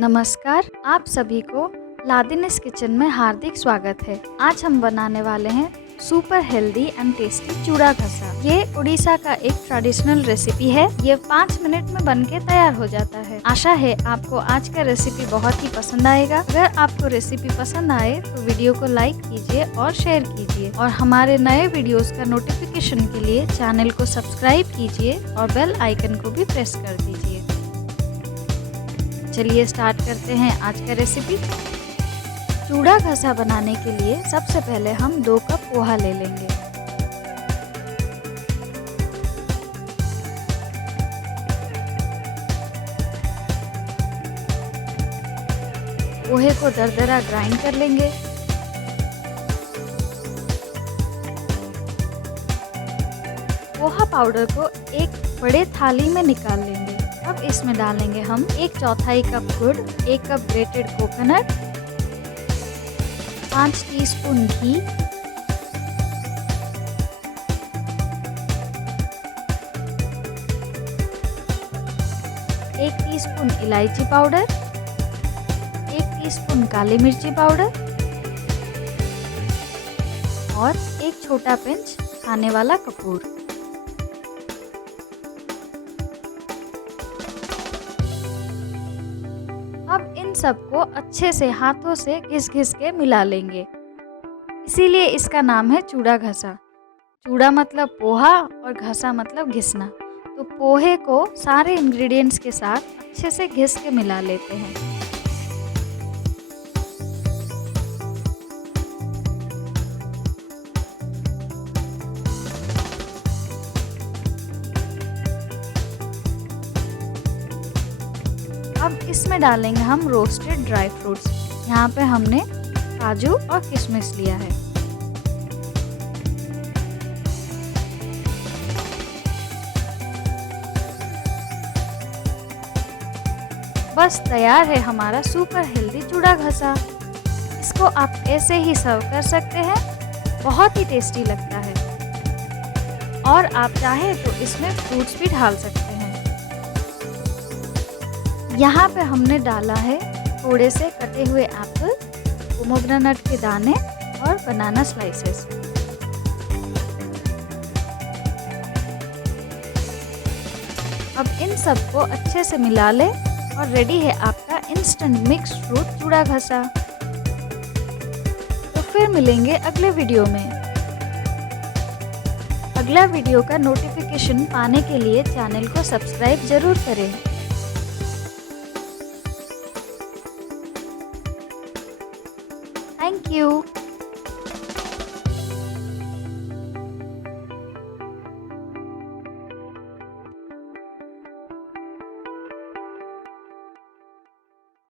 नमस्कार, आप सभी को लादिनिस किचन में हार्दिक स्वागत है। आज हम बनाने वाले हैं सुपर हेल्दी एंड टेस्टी चूड़ा घसा। ये उड़ीसा का एक ट्रेडिशनल रेसिपी है। ये 5 मिनट में बनके तैयार हो जाता है। आशा है आपको आज का रेसिपी बहुत ही पसंद आएगा। अगर आपको रेसिपी पसंद आए तो वीडियो को लाइक कीजिए और शेयर कीजिए और हमारे नए वीडियोस का नोटिफिकेशन के लिए चैनल को सब्सक्राइब कीजिए और बेल आइकन को भी प्रेस कर दीजिए। चलिए स्टार्ट करते हैं आज का रेसिपी। चूड़ा घसा बनाने के लिए सबसे पहले हम 2 कप पोहा ले लेंगे। पोहे को दरदरा ग्राइंड कर लेंगे। पोहा पाउडर को एक बड़े थाली में निकाल लेंगे। अब इसमें डालेंगे हम 1/4 कप गुड़, 1 कप ग्रेटेड कोकोनट, 5 टीस्पून घी, 1 टीस्पून इलायची पाउडर, 1 टीस्पून काली मिर्ची पाउडर और 1 छोटा पिंच खाने वाला कपूर। अब इन सबको अच्छे से हाथों से घिस-घिस के मिला लेंगे। इसीलिए इसका नाम है चूड़ा घसा। चूड़ा मतलब पोहा और घसा मतलब घिसना। तो पोहे को सारे इंग्रेडिएंट्स के साथ अच्छे से घिस के मिला लेते हैं। अब इसमें डालेंगे हम रोस्टेड ड्राई फ्रूट्स। यहाँ पे हमने काजू और किशमिश लिया है। बस तैयार है हमारा सुपर हेल्दी चूड़ा घसा। इसको आप ऐसे ही सर्व कर सकते हैं, बहुत ही टेस्टी लगता है। और आप चाहे तो इसमें फ्रूट्स भी डाल सकते हैं। यहाँ पे हमने डाला है थोड़े से कटे हुए एप्पल, पोमोग्रेनेट के दाने और बनाना स्लाइसेस। अब इन सबको अच्छे से मिला ले और रेडी है आपका इंस्टेंट मिक्स फ्रूट चूड़ा घसा। तो फिर मिलेंगे अगले वीडियो में। अगला वीडियो का नोटिफिकेशन पाने के लिए चैनल को सब्सक्राइब जरूर करें। Thank you.